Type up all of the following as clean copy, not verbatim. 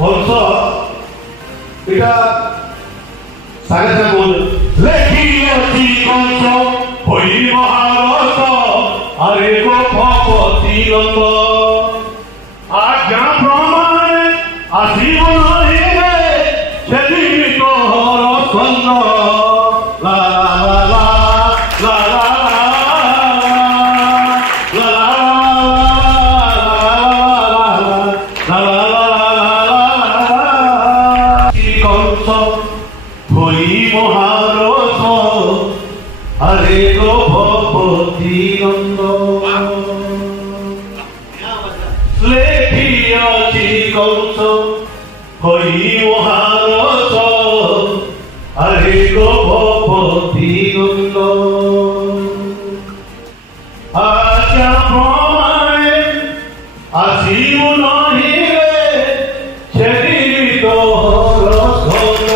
কংস এটা সাগে সাগে বল লেখিয়াছি কংস হই মহারথ আরে গো ভগবতী নন্দ আজ্ঞা প্রমাণে আসিব নাহি রে সেদিন তোর স্কন্দ লা লা লা লা হই মহারথ আরে গো ভগবতী নন্দ লেখিয়াছি কংস হই মহারথ আরে গো ভগবতী নন্দ আজ্ঞা প্রমাণে আসিব নাহি রে সেদিন তোর স্কন্দ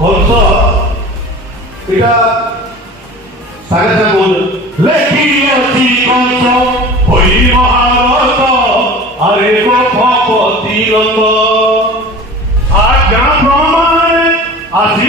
কংস এটা সাগে সাগে বল লেখিয়াছি কংস হই মহারথ আরে গো ভগবতী নন্দ আজ্ঞা প্রমাণে আসি